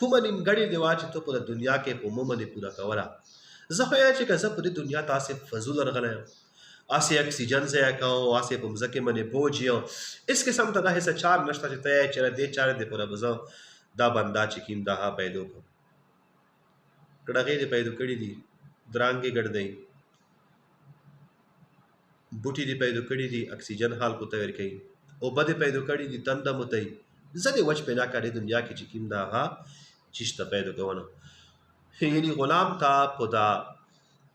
کومه نیمګړې دی وا چې ته په دنیا کې په مومه دې پوره کوله زه خو یا چې که زه په دې دنیا تاسې فضول ورغلی یم آسې اکسیجن ضایع کوم آسې په مځکې باندې بوج یم اس قسم ته دا هېڅ چار نشته چې ته یې چېرې دې چارې دې پوره به زه دا بنده چې کیم دا پیدا کړم کړغې دې پیدا کړي دي درانګې ګرځئ بوټي دې پیدا کړي دي اکسیجن حال کو ته ورکوي اوبه دې پیدا کړي دي تنده متئ زه دې وچ پیدا کړې دنیا کې چې کیم دا چیز ته پیدا کوونه یعنی غلام ته په دا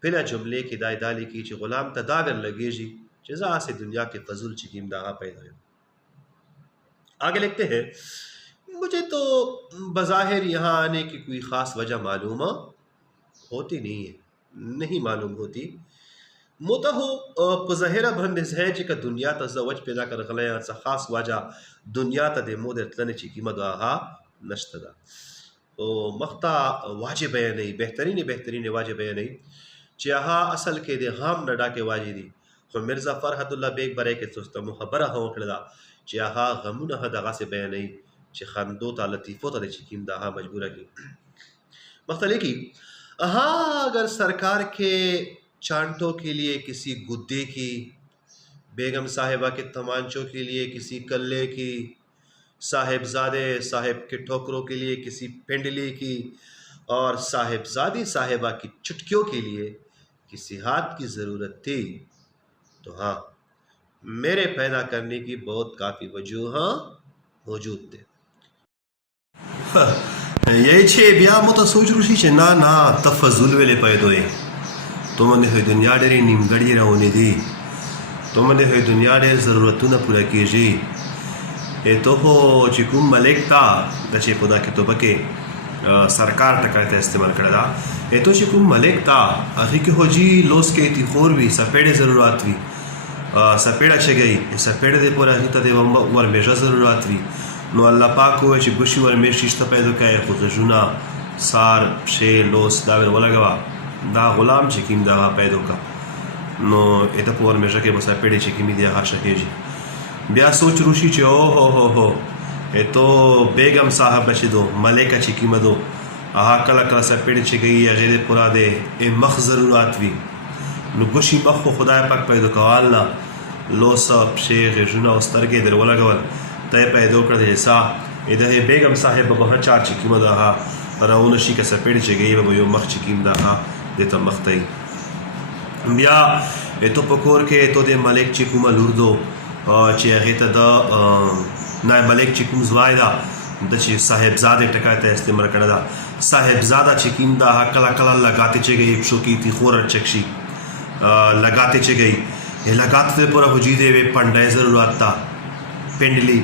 پہلا جملے کی دا ادالی کی چې غلام ته دا ور لگیږي چې زه آسے دنیا کے فضول چکیم دا پیدا ہوں آگے لکھتے ہیں مجھے تو بظاہر یہاں آنے کی کوئی خاص وجہ معلوم ہوتی نہیں معلوم ہوتی موتا ہو پظاہرہ بھندز ہے چې که دنیا ته زه وچ پیدا کر غلی څه خاص وجہ دنیا ته د مو درتلنې چې قیمت دا نشته ده او مختا واجب بیانوي بهترین واجب بیانوي چې هغه اصل کې د غام نه ډاکې واجب دي خو مرزا فرحت الله بیگ برای کې څه خبره هم وکړه چې هغه غمونه دغسې بیانوي چې خندو ته لطیفو ته چې کیم دا مجبوره کی مختلف کی اگر سرکار کے چانٹوں کے لیے کسی گدے کی بیگم صاحبہ کے تمانچوں کے لیے کسی کلے کی صاحبزادے صاحب کے ٹھوکروں کے لیے کسی پنڈلی کی اور صاحبزادی صاحبہ کی چٹکیوں کے لیے کسی ہاتھ کی ضرورت تھی تو ہاں میرے پیدا کرنے کی بہت کافی وجوہاں موجود تھے یہی چھے بیا مو ته سوچ روشي چې نه ته فضول ویلې پیدا یې تو باندې خو دنیا ډېرې نیمګړې روانې دي تو باندې خو دنیا ډېر ضرورتونه پوره کېږي تو خو چې کوم ملک تا د چې په دا کتابه کې سرکار ټکا ته استعمال کړی دا تو چې کوم ملک تا هغې کې خو جي لوس کې تی خور وي سپېړې ضرورت وي سپېړه چې گئی سپېړه دې پوره هغې ته د ورمېږه ضرورت وي نو الله پاک وویل چې ګوشي ورمېږ شته پیدا کوي خو غږونه سار پښې لوس دا ور ولګوه دا غلام چې کوم دغه پیدا کا نو ته په ورمېږه کې به سپېړې چې کومې دي هغه ښهېږي بیا سوچ روشي چې او هو تو بیگم صاحب چې دو ملکه چې کومه دو هغه کله کله سپېړې چې گئی هغې دې پوره د مخ ضرورت وي نو ګوشي مخ خو خدای پاک پیدا کول نه لوسه پښې غږونه او سترګې در ولګول ته یې پیدا کړه چې سا د هغې بیګم صاحب به هر چار چې کومه ده هغه راونه شي که سپېړې چې گئی به یو مخ چې کوم ده هغه دې ته مخ ته بیا تو په کور کې تو د ملک چې کومه لور دو چې هغې ته د نایب ملک چې کوم زوی ده د چې صاحبزادې ټکا ته استعمال کړی ده صاحبزاده چې کوم ده هغه کله کله لگاتے چې گئی پښو کې تی خور چک شي لگاتے چې گئی لگاتے ته پوره حجي دی پنډای ضرورت تا پنډلی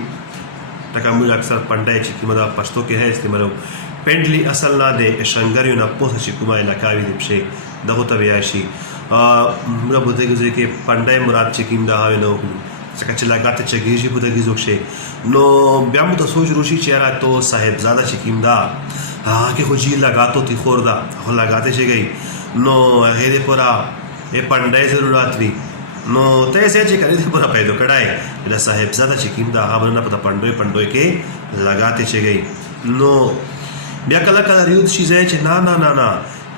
ټکا موږ اکثر پنډای چې کومه ده پښتو کې ہے استعمالو پنډلی اصل نه دی شنګریو نه پوسه چې کومه لکاوي دی پښې دغه ته ویای شي موږ بوده کې پنډای مراد چې کوم ده هغه نو څنګه چې لگاتے چې گیږي بوده کې زوښه نو بیا مو ته سوچ روشي چې را تو صاحبزاده چې کوم ده هغه کې خو جی لگاتو تی خور ده خو لگاتے چې گئی نو هغې دې پوره پنډای ضرورت وي نو ته یې چې کړی دی پوره پیدا کړی د صاحبزاده چې کوم ده هغه نه په پنډوی کې لگاتے چې گئی نو بیا کله کله ریود شي ځای چې نه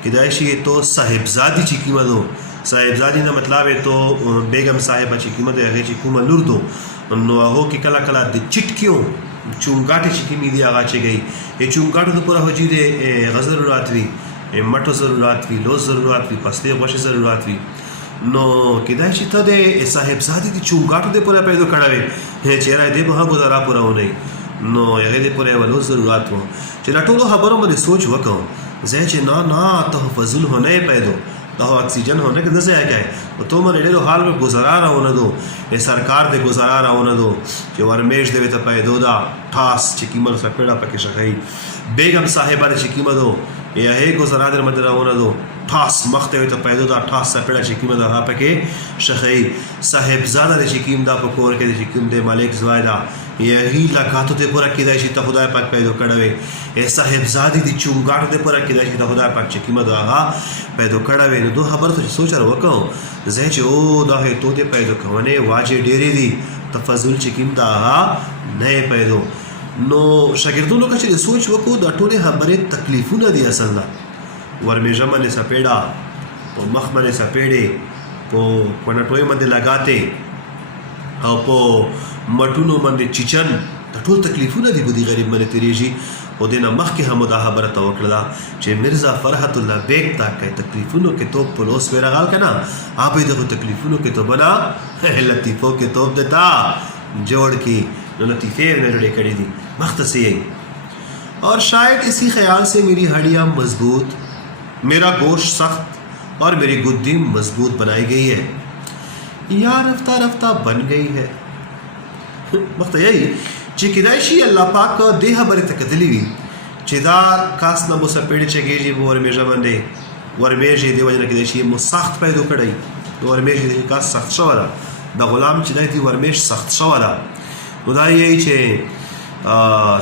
کیدای شي تو صاحبزادی چې کومه دو صاحبزادی نه مطلب تو بیگم صاحبه چې کومه ده هغې چې کومه لور دو نو هغو کې کله کله د چټکیو چونګاټې چې کومې دي هغه چې گئی چونګاټو د پوره حجي د هغه ضرورت وي مټو ضرورت وي لوز ضرورت وي پستې غوښې ضرورت وي نو کیدای شي ته د صاحبزادي د چونګاټو د پوره پیدا کړی وې چېرې دې به هم ګزاره پوره ونی نو هغې د پوره یوه لوز ضرورت و چې دا ټولو خبرو باندې سوچ وکړم ځای چې نه ته فضول ہونے پیدا ته اکسیجن ہونے کې نه ځای کوي نو تو باندې ډېرو حال میں گزارا راونه دو سرکار دې گزارا راونه دو چې ورمېش دې ته پیدا دا ټاس چې کیمر سپېړه پکې شخی بیگم صاحبه چې کیمه دو هغې گزارا در مدې راونه دو ټاس مخ ته ته پیدا دا ټاس سپېړه چې کیمه ده هغه پکې شخی صاحبزاده چې کیم دا په کور کې چې کوم د ملک زوی ده یہی لگاتو ته پوره کیدای شي ته خدای پاک پیدا کړی وي صاحبزادي د چونګاټو ته پوره کیدای شي ته خدای پاک چې کومه ده هغه پیدا کړی وي نو دو خبره ته سوچ وکړو ځای چې او دا تو ته پیدا کوونې واجب ډېرې دي ته فضول چې کوم ده هغه نه پیدا نو شاګردونو که چې سوچ وکړو د ټولې خبرې تکلیفونه دي اصل نه ورمیژه باندې سپېډه په مخ باندې سپېډې په کونټوی باندې لګاتے او په مټونو باندې چیچن د ټول تکلیفونه دي په دې غریب باندې تېرېږي خو دې نه مخکې هم دا خبره ته وکړله چې مرزا فرحت الله بیگ تا که تکلیفونو کې توپ په لوس ورغال که نه آپ یې دغو تکلیفونو کې تو بنا لطیفو کې توپ دیتا جوڑ کی نو لطیفے نے جڑے کڑی دی مختصی ہے اور شاید اسی خیال سے میری ہڈیاں مضبوط میرا گوشت سخت اور میری گدی مضبوط بنائی گئی ہے یا رفتہ رفتہ بن گئی ہے وقت یہی چې کدای شي الله پاک دې خبرې ته کتلی وي چې دا کاس نه مو سپېړې چګېږي په ورمیژه باندې ورمیژې دې وجه نه کیدای شي مو سخت پیدا کړی ورمیژې دې کاس سخت شوه ده د غلام چې دی ورمیش سخت شوه ده نو دا یې چې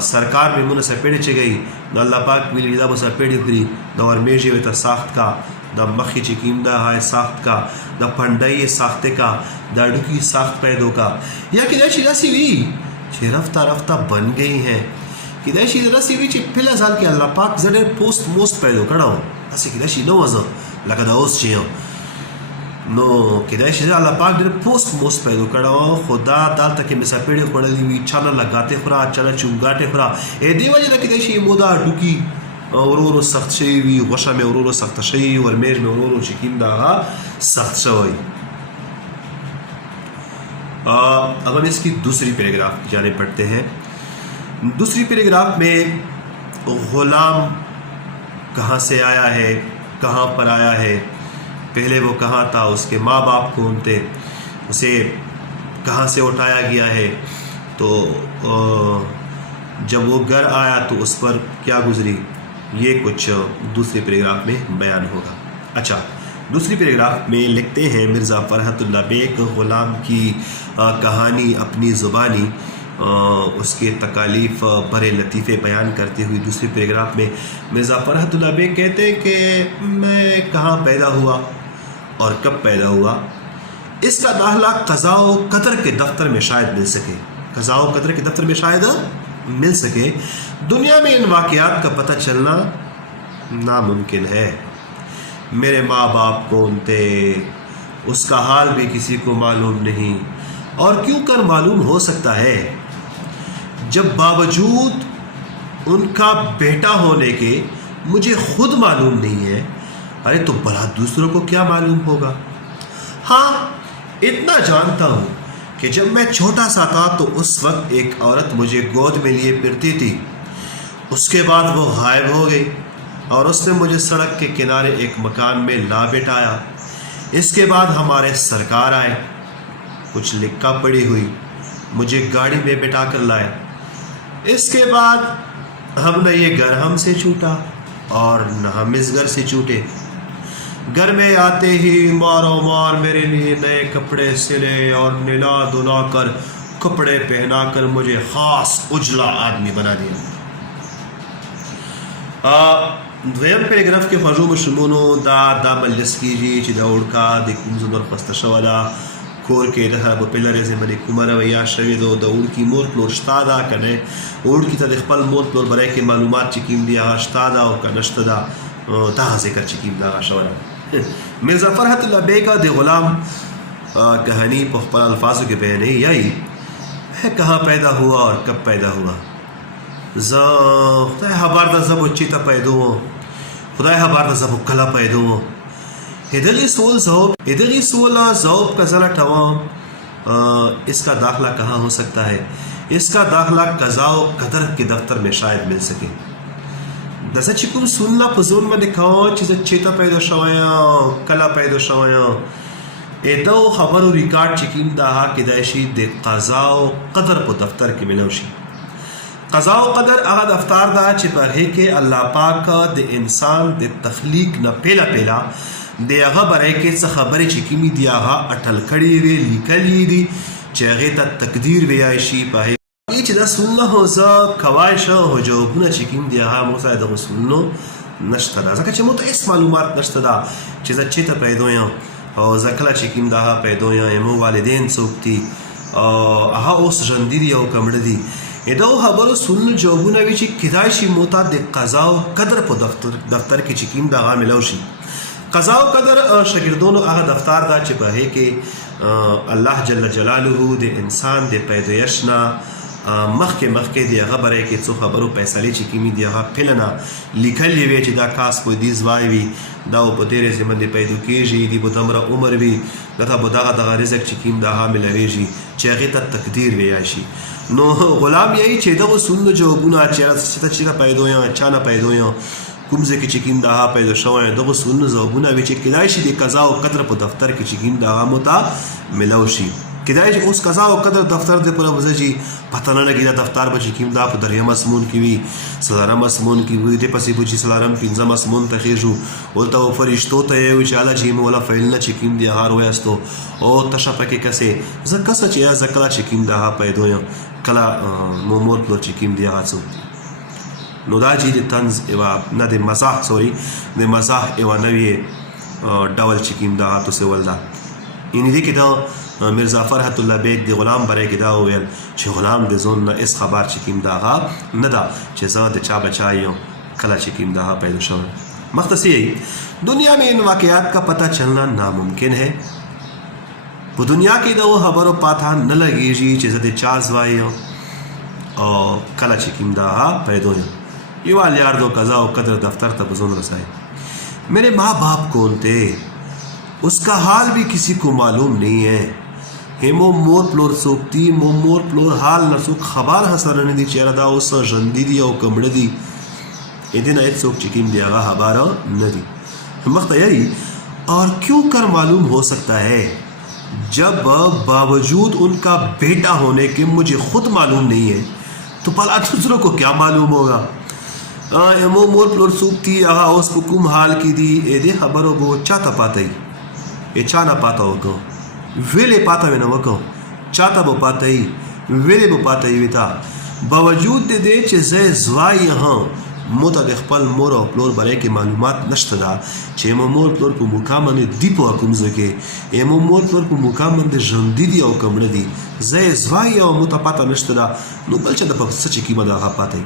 سرکار میں مونه سپېړې چګی نو الله پاک ویلي دا به سپېړې خوري د ورمیژې ورته ساخت کا د مخې چې کیم دا ہے ساخت کا د پنډۍ ساخته کا د اډوکی ساخت پیدا کا یا کیدای شي داسې وي چې رفتہ رفتہ بن گئی ہیں کیدای شي داسې وي چې پهله ځل کې الله پاک زړه پوسټ موست پیدا کړو اسې کیدای شي نو وځه لکه دا اوس چې نو کیدای شي الله پاک ډېر پوسټ موست پیدا کړو خدا دالته کې مسپېړې خوړلې وي چانه لګاتے خورا چانه چونګاټې خورا اې دی وجه نه کیدای شي مودا ډوکی ورورو سخت شي وي غوښه مې ورورو سخت شي ورمیژ مې ورورو چې کیم دا سخت شوی اب ہم اس کی دوسری پیراگراف کی جانب پڑھتے ہیں دوسری پیراگراف میں غلام کہاں سے آیا ہے کہاں پر آیا ہے پہلے وہ کہاں تھا اس کے ماں باپ کون تھے اسے کہاں سے اٹھایا گیا ہے تو جب وہ گھر آیا تو اس پر کیا گزری یہ کچھ دوسری پیراگراف میں بیان ہوگا اچھا دوسری پیراگراف میں لکھتے ہیں مرزا فرحت اللہ بیگ غلام کی کہانی اپنی زبانی اس کے تکالیف بھرے لطیفے بیان کرتے ہوئے دوسری پیراگراف میں مرزا فرحت اللہ بیگ کہتے ہیں کہ میں کہاں پیدا ہوا اور کب پیدا ہوا اس کا داخلہ قضاء و قدر کے دفتر میں شاید مل سکے قضاء و قدر کے دفتر میں شاید مل سکے دنیا میں ان واقعات کا پتہ چلنا ناممکن ہے میرے ماں باپ کون تھے اس کا حال بھی کسی کو معلوم نہیں اور کیوں کر معلوم ہو سکتا ہے جب باوجود ان کا بیٹا ہونے کے مجھے خود معلوم نہیں ہے ارے تو بھلا دوسروں کو کیا معلوم ہوگا ہاں اتنا جانتا ہوں کہ جب میں چھوٹا سا تھا تو اس وقت ایک عورت مجھے گود میں لیے پھرتی تھی اس کے بعد وہ غائب ہو گئی اور اس نے مجھے سڑک کے کنارے ایک مکان میں لا بٹھایا اس کے بعد ہمارے سرکار آئے کچھ لکھا پڑی ہوئی مجھے گاڑی میں بٹھا کر لائے اس کے بعد ہم نے یہ گھر ہم سے چھوٹا اور نہ ہم اس گھر سے چھوٹے گھر میں آتے ہی مارو مار میرے لیے نئے کپڑے سلے اور نلا دھلا کر کپڑے پہنا کر مجھے خاص اجلا آدمی بنا دیا دویم پیراگراف کې خواږو مشمونو دا مجلس کیږي چې دا وړکا د کوم زمر خسته شوله کور کې د په پلرې زمري کومه رویه شوې ده د وړکي مور پلور شته ده که نه وړکي ته د خپل مور پلور برای کې معلومات چې کوم دي هغه شته ده او که نشته ده دا ذکر چې کوم دغه شوله مرزا فرحت الله بیگ د غلام کہانی په خپل الفاظو کې بیانوي یایي کہاں پیدا ہوا اور کب پیدا ہوا خدای خبر ده زه به چېته پیدا وم خدای خبر ده زه به کله پیدا وم دغې سوال ځواب کا زه لټوم اس کا داخلہ کہاں ہو سکتا ہے اس کا داخلہ قضاء و قدر کے دفتر میں شاید مل سکے داسې چې کوم سوالونه په ځون باندې کوم چې زه چېته پیدا شوی یم کله پیدا شوی یم دغو خبرو ریکارډ چې کوم د هغه کیدای شي د قضاء و قدر په دفتر کې ملو شي قضاء و قدر هغه دفتر ده چې په هغې کې الله پاک د انسان د تخلیق نه پیله د هغه برای کې څه خبرې چې کومې دي هغه اټل کړي وي لیکلي دي چې هغې ته تقدیر ویلی شي په هغې چې دا سوالونه خو زه کوای شم خو جوابونه چې کوم دي هغه موږ سره دغو سوالونو نشته ده ځکه چې موږ ته هېڅ معلومات نشته ده چې زه چېرته پیدا یم او زه کله چې کوم د هغه پیدا یم زموږ والدین څوک دي هغه اوس ژوندي دي او که مړه دي دغو خبرو سنو جوابونه وي چې کیدای شي موته د قضا او قدر په دفتر کې چې کوم دغه ملو شي. قضا او قدر شاګردونو هغه دفتر دا چې په هغې کې الله جل جلاله د انسان د پیدایش نه مخکې د هغه باره کې څو خبرو فیصلې چې کومې دي هغه پلنه لیکلې وي چې دا کاس په دې ځوای وي، دا په دې رزق باندې پیدا کېږي، دی به دومره عمر وي، دته به دغه رزق چې کوم د هغه ملویږي چې هغې ته تقدیر ویلی شي. نو غلام یې چې دغه سنو جوابونه چېرته پیدا یم چا نه پیدا یم کوم ځای کې چې کوم د هغه پیدا شوی دغه سنو ځوابونه وي چې کیدای شي د قضا او قدر په دفتر کې چې کوم د هغه موته ملو شي. کیدای شي اوس قضا او قدر دفتر د پوره وځي چې پته نه لګي دا دفتر به چې کوم دا په دریم اسمون کې وي، څلورم اسمون کې وي، دې پسې به چې څلورم پنځم اسمون ته خېږو ولته فرشتو ته یې وي چې هله چې مولا فعل نه چې کوم دی هغه وایستو او تشه پکې کسې زه کسه چې زه کله چې کوم د هغه پیدا یم کله مور پلور چې کوم دی هغه څوک. نو دا چې د طنز یوه نه د مزاح د مزاح یوه نوې ډول چې کوم د هغه توسول ده. یعنې دې کې دا مرزا فرحت الله بیگ د غلام باره کې دا وویل چې غلام د ځون نه اس خبر چې کوم د هغه نه ده چې زه د چا بچا یم کله چې کوم د هغه پیدا شوی. مختصر یہی دنیا میں ان واقعات کا پتہ چلنا ناممکن ہے. په دنیا کې دغو خبرو پاته نه لګېږي چې زه د چا ځوای یم او کله چې کوم د هغه پیدا یم. یہ والیار دو قضا و قدر دفتر تک ځون رسائے. میرے ماں باپ کون تھے اس کا حال بھی کسی کو معلوم نہیں ہے. ہیمو مور پلور سوکتی مو مور پلور حال نہ سوک خبر حسر نه دي چیرې دا اوس ژوندي دي او کمړه دي دې نه هیڅ څوک چې کوم دی هغه خبره نه دي. مختیاری اور کیوں کر معلوم ہو سکتا ہے جب باوجود ان کا بیٹا ہونے کے مجھے خود معلوم نہیں ہے تو بھلا دوسروں کو کیا معلوم ہوگا. ہیمو مور پلور سوکتی هغه اوس په کوم حال کې دي دې خبرو به چاته پاته چا نه پاته وکړو ویلې پاته وی نه وکړو چاته به پاته وي ویلې به پاته وي تا باوجود د دې چې زه ځوای یم موته د خپل مور او پلور باره کې معلومات نشته ده چې مو مور پلور په موقع باندې دي په کوم ځای کې مو مور پلور په موقع باندې ژوندي دي او کمړه دي زه یې ځوای یم موته پاته نشته ده نو بل چا د په څه چې کیمه د هغه پاته وي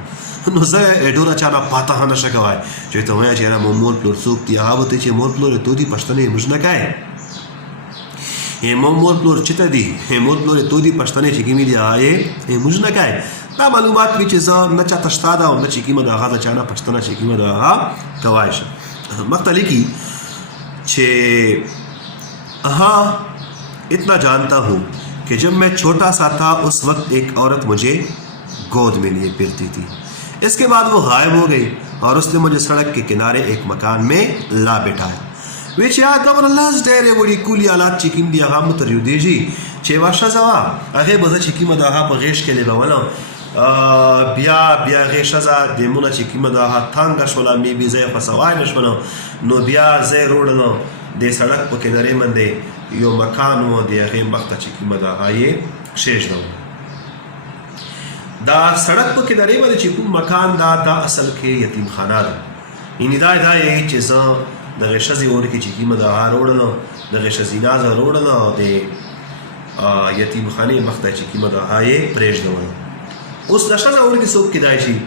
نو زه ډوره چا نه پاته هم نشه کوی چې ته وایه چې مو مور پلور څوک دي هغه به ته چې مور پلور تو دي پښتنې موږ نه کوې مو مور پلور چته دي مور پلور تو دي پښتنې چې کومې دي هغه موږ نه کوې. دا معلومات وي چې زه نه چاته شته ده او نه چې کومه د هغه د چا نه پښتنه چې کومه د هغه کوای شم. مخته لیکي چې ہاں اتنا جانتا ہوں کہ جب میں چھوٹا سا تھا اس وقت ایک عورت مجھے گود میں لیے پھرتی تھی. اس کے بعد وہ غائب ہو گئی اور اس نے مجھے سڑک کے کنارے ایک مکان میں لا بٹھایا. وی چې دا لاس ډېرې وړي کولي آلات چې کوم دي هغه مو تر یودېږي چې یوه ښځه وه هغې به زه چې کومه د هغه په غېږ کې لېبولم بیا هغې ښځه د مونه چې کومه د هغه تنګه شوله میبي زه یې خصوای نه شولم نو بیا زه یې روړلم د سړک په کنارې باندې یو مکان و د هغې مخ ته چې کومه د هغه یې کښېږدم. دا سړک په کنارې باندې چې کوم مکان دا اصل کې یتیم خانه ده. یعنې دا یې چې زه دغه ښځې اور کې چې کومه د هغه روړلم دغه ښځینه زه روړله او د یتیم خانې مخ ته چې کومه د هغه یې پرېږدولم. اوس د ښځه اور کې څوک کیدای شي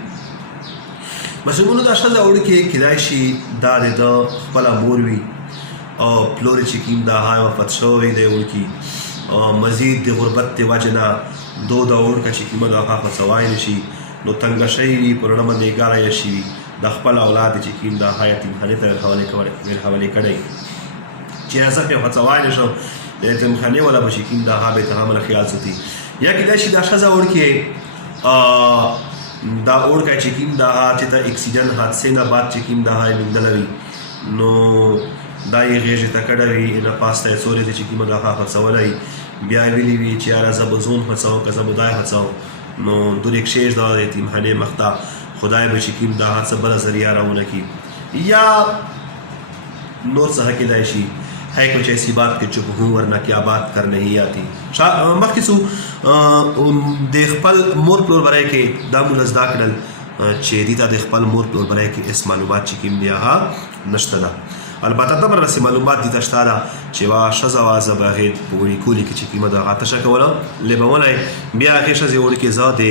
مشهورونو د ښځه اور کې کیدای شي دا د ده خپله مور وي او پلور چې کوم د هغه وفات شوی دی اور کې مزید د غربت د وجې نه دو د اور که چې کومه د هغه خرڅوای نه شي نو تنګه شوي وي په رڼه باندې ګاله یې شي وي د خپل اولاد چې کوم د هغه یتیمخانې ته حوالې کړی چې زه پرې خرڅوای نه شم د یتیمخانې والا به چې کوم د هغه بې تمامه خیال ساتي. یا کیدای شي دا ښځه اور کې دا اور کا چې کوم د هغه چې د اکسیډنټ حادثې نه بعد چې کوم د هغه موندلی وي نو دا یې غېږې ته کډه وي نه پاس ته یې څورې ته چې کومه د هغه خرڅولی بیا یې ویلي وي چې یاره زه به زون خرڅوم که زه به دا یې خرڅوم نو دور یې کښېږده د یتیمخانې مخ ته خدای به چې کوم د هغه څه بله ذریعه راونه کړي یا نور څه کیدای شي ہے کچھ ایسی بات کہ چپ ہوں ورنہ کیا بات کر نہیں آتی. مخکې څو د خپل مور پلور باره کې دا مونږ زده کړل چې دې ته د خپل مور پلور باره کې اس معلومات چې کوم دي هغه نشته ده. البته دمرسې معلومات دي ته شته ده چې یوه ښځه وه زه به هغې په وړیکولي کې چې کومه ده هغه تشه کوله لبولی بیا هغې ښځې وړي کې زه د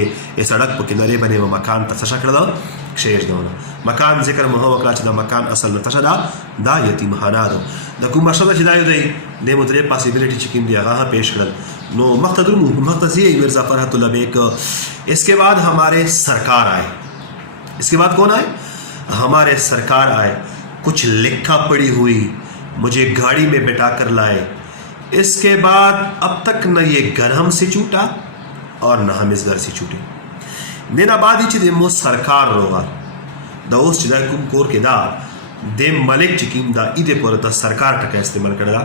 سړک په کنارې باندې یوه مکان ته تشه کړله کښېږدوله. مکان ذکر مو هم وکړه چې د مکان اصل نه تشه ده دا یتیمخانه ده. د کومه ښځه چې دا یو دی دې مو درې پاسبلټي چې کوم دي هغه هم پیش کړل. نو مخ ته درومو مخ ته ځي مرزا فرحت اللہ بیگ. اس کے بعد ہمارے سرکار آئے. اس کے بعد کون آئے؟ ہمارے سرکار آئے. کچھ لکھا پڑی ہوئی مجھے گاڑی میں بٹھا کر لائے. اس کے بعد اب تک نہ یہ گھر ہم سے چھوٹا اور نہ ہم اس گھر سے چھوٹے. دینا بعد ہی چې د مو سرکار روغا دا اوس چې دا کوم کور کې دا د ملک چې کوم دا ایده پر د سرکار ټکه استعمال کړل.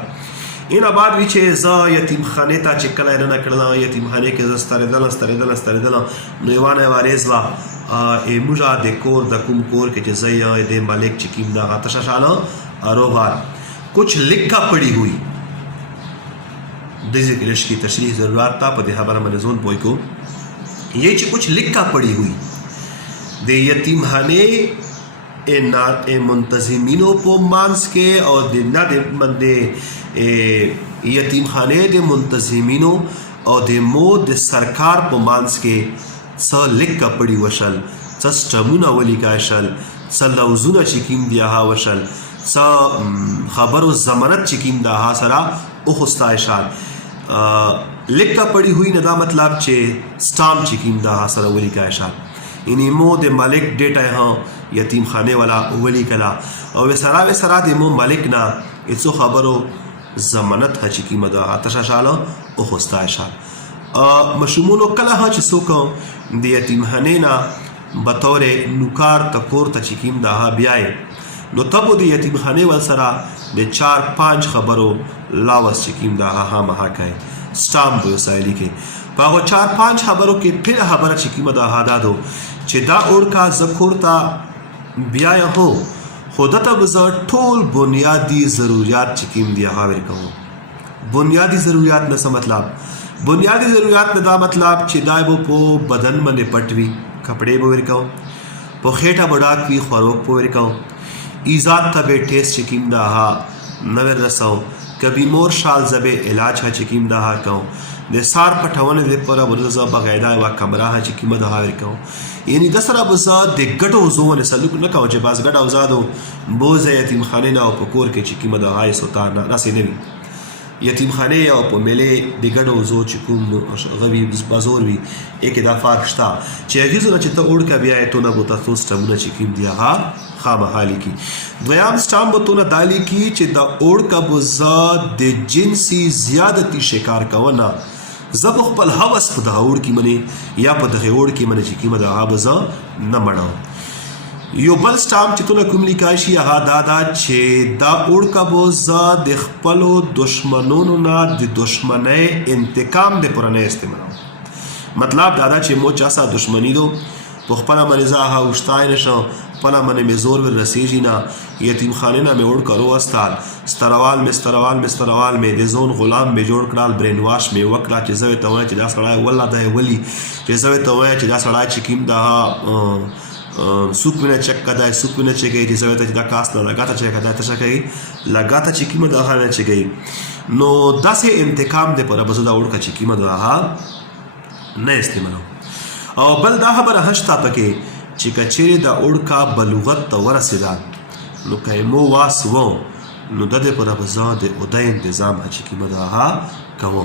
این بعد وی چې زه یتیم خانه ته چې کله نه کړل یتیم خانه کې زستریدل نو یوانه وارث وا موږ د کور د کوم کور کې چې زه د ملک چې کوم دا غتشه شاله اروغار کچھ لکھا پڑی ہوئی د ذکر کی تشریح ضرورت تا په دې خبره باندې ځون پوي کو. یہ چې کچھ لکھا پڑی ہوئی د یتیم خانه منتظمینو په مانس کې او د نه د یتیم خانه د منتظمینو او د مو د سرکار په مانس کې څه لکه پړی وشل څه سټمونه ولیکای شل څه لوزونه چې کیم دی ها وشل څه خبرو ضمانت چې کیم دا ها سره اوخستای شال. لکه پړی ہوئی نه دا مطلب چې سټام چې کیم دا ها سره ولیکای شال. یعنی مو د ملک ډیټا ها یتیم خانه والا ولیکلا او وسرا د مو ملک نه ایڅو خبرو ضمانت چې کیم دا آتش شاله اوخستای شال. مشمونو کله ها چې څوک د یتیم خانه نه بطور نوکار تکور ته چې کیم دا ها بیاي نو تبو د یتیم خانه ول سره د 4-5 خبرو لاوس چې کیم دا ها مها کوي سٹامپ وسایلی کې په هغه 4-5 خبرو کې پھر خبره چې کیم دا ها دادو چې دا اور کا ذکر تا بیاي هو خودته بزر ټول بنیادی ضرورت چې کیم دی ها ور کوم. بنیادی ضرورت نه څه مطلب؟ بنیادی ضرورت نه دا مطلب چې دای بو په بدن باندې پټوي کپڑے به ورکاو په خېټه بډاک وی خوراک په ورکاو ایزاد ته به ټیسټ چکیم دا ها نور رساو کبھی مور شال زبه علاج ها چکیم دا ها کو د سار پټونه د پر ورزه بغیدا وا کمره ها چکیم دا ها ورکاو. یعنی د سره بزا د ګټو زونه سلوک نه کاو چې باز ګټو زادو بوزه یتیم خانه نه او په کور کې چکیم دا های سلطان راسي نه یتیم خانه او په ملي د ګډو زو چې کوم غوي بازور وي یک دا فرق شته چې هغه زونه چې ته وړ کا بیا ته نه بوته تاسو ټمونه چې کیم دی ها خامحالي کی. دویم سٹام بتونه دالی کی چې دا وړ کا بوزا د جنسي زیادتی شکار کوونه زب خپل هوس په دا وړ کی منی یا په دغه وړ کی منی چې کیم دا ها بوزا نه مړو. یو بل سٹام چې تونه کوم لیکای شي هغه دا چې دا اور کا بوزا د خپلو دشمنونو نه د دشمنۍ انتقام د پرانه استعمال. مطلب دا چې مو چا سره دشمنی دو په خپل منځه ها وشتای نشو خپل منې مې زور ور رسیږي نه یتیم خانه نه مې وړ کرو استاد ستروال مې د زون غلام مې جوړ کړل برین واش مې وکړه چې زوی ته وای چې دا سړی والله دا ولی چې زوی ته وای چې دا سړی چې کیم دا سوک وینه چک کدای سوک وینه چګي چې زوی ته دا کاس نه لگاته چې کدای ته شګي لگاته چې کیم دا خانه چګي نو داسې انتقام دې پر بزو دا وړ کا چې کیم دا نه استعمالو. او بل دا خبره هشتا پکې چې کچېره د اوړکا بلوغت ته ورسېدا نو کایمو واس وو نو د دې پر بزا د اودای تنظیم چې کیمه دا ها کوو.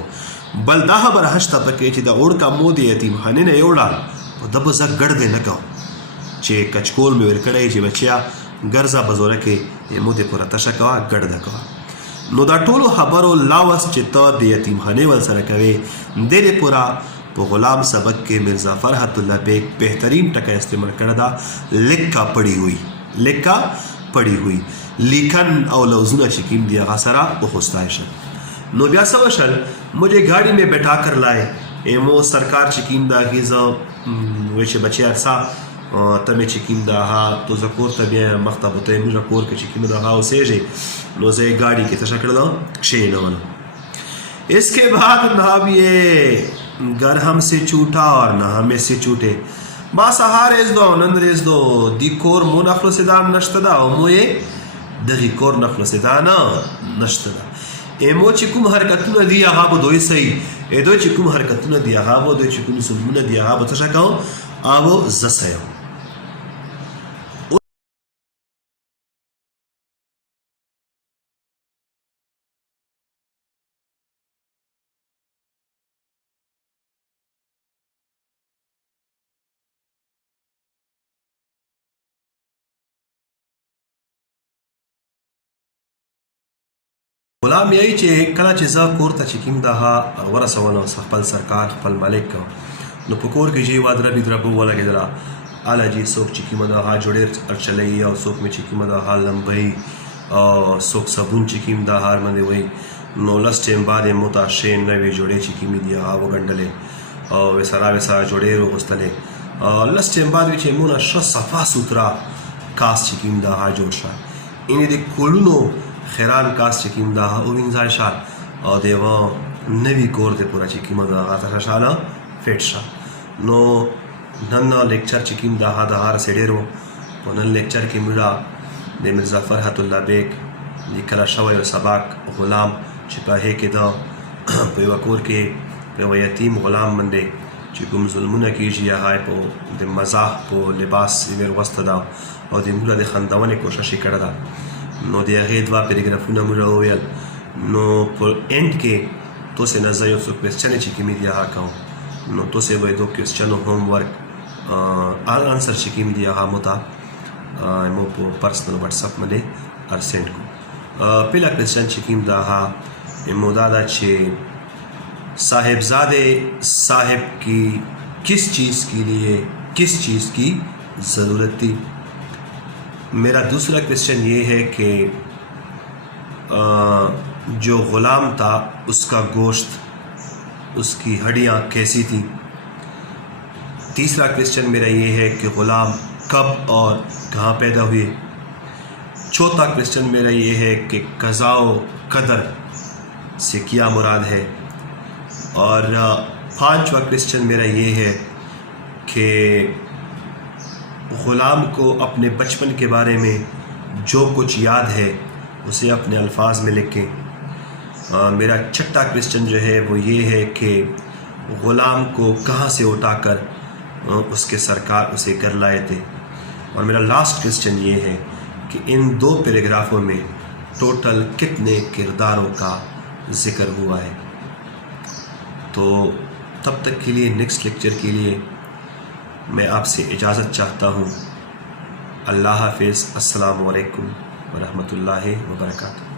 بل دا خبره هشتا پکې چې د اوړکا مو د یتیم خانه نه یوړل او د بزا ګړ دې نه کو چې کچکول مې ورکړی چې بچیا ګرځا بزوره کې مو د پر تشه کوا ګړ د کوا. نو دا ټولو خبرو لاوس چې ته د یتیم خانه ول سره کوي د دې پورا په غلام سبق کې مرزا فرحت اللہ بیگ بہترین ټکا استعمال کړه دا لکه پړی ہوئی لیکن او لوزونه چې کیم دی هغه سره وخستای شل. نو بیا څه وشل مجھے گاڑی میں بیٹھا کر لائے مو سرکار چې کیم دا غیزه وای چې بچی ارسا تمه چې کیم دا ها تو زکور ته بیا مختبه ته موږ کور کې چې کیم دا ها اوسېږي نو زه گاڑی کې تشکړه شي نه ول. اس کے بعد ناب یہ گر ہم سے چوٹا اور نہ ہمیں سے چوٹے با سہار ریز دو نن ریز دو دی کور مون اخلو سدام نشتدا او موی دغی کور نخلص دانا نشتدا ایمو چې کوم حرکتونه دی هغه به دوی صحیح ایدو چې کوم حرکتونه دی هغه به دوی چې کوم ظلمونه دی هغه به څه کوم هغه زه صحیح غلام یې چې کله چې زه کور ته چې کوم دغه ورسولم خپل سرکار خپل مالک نو په کور کې چې یوه دربې دربه ولګېدله هله چې څوک چې کومه دغه جوړې چلوي او څوک مې چې کومه دغه لمبۍ او څوک صابون چې کوم د هار باندې وایي نو لس ټایم بعد یې مو ته ښې نوې جوړې چې کومې دي هغه وګنډلې او ویسرا ویسرا جوړې راغوستلې لس ټایم بعد چې مو نه ښه صفا سوتره کاس چې کوم دغه جوړ شه یعنې د کلونو خیران کاس چې کوم دغه ووینځای شه او د یوه نوي کور د پوره چې کومه دغه ته ښه نه فټ شه نو نن لیکچر چې کوم دغه دغه رسې ډېر و په نن لیکچر کې موږ د مرزا فرحت الله بیگ لیکلی شوی سبق غلام چې په هغې کې دا په یوه کور کې په یوه یتیم غلام باندې چې کوم ظلمونه کېږي هغه یې په د مزاح په لباس یې ورغوسته ده او د موږ د خندونې کوشش یې کړې ده نو د هغې دوه پیراګرافونه موږ وویل نو په اینډ کې تاسې نه زه یو څو کوېسچنې چې کومې دي هغه کوم نو تاسې به دو کوېسچنو ہوم ورک آنسر چې کومې دي هغه مو ته مو په پرسنل واټساپ باندې سینډ کړو پهلا کوېسچن چې کوم ده هغه مو دا ده چې صاحبزادے صاحب کی کس چیز کی ضرورت تھی میرا دوسرا کویشچن یہ ہے کہ جو غلام تھا اس کا گوشت اس کی ہڈیاں کیسی تھیں تیسرا کویشچن میرا یہ ہے کہ غلام کب اور کہاں پیدا ہوئے چوتھا کویشچن میرا یہ ہے کہ قضاء و قدر سے کیا مراد ہے اور پانچواں کویشچن میرا یہ ہے کہ غلام کو اپنے بچپن کے بارے میں جو کچھ یاد ہے اسے اپنے الفاظ میں لکھیں میرا چھٹا کویشچن جو ہے وہ یہ ہے کہ غلام کو کہاں سے اٹھا کر اس کے سرکار اسے گھر لائے تھے اور میرا لاسٹ کویشچن یہ ہے کہ ان دو پیراگرافوں میں ٹوٹل کتنے کرداروں کا ذکر ہوا ہے تو تب تک کے لیے نیکسٹ لیکچر کے لیے میں آپ سے اجازت چاہتا ہوں اللہ حافظ السلام علیکم ورحمۃ اللہ وبرکاتہ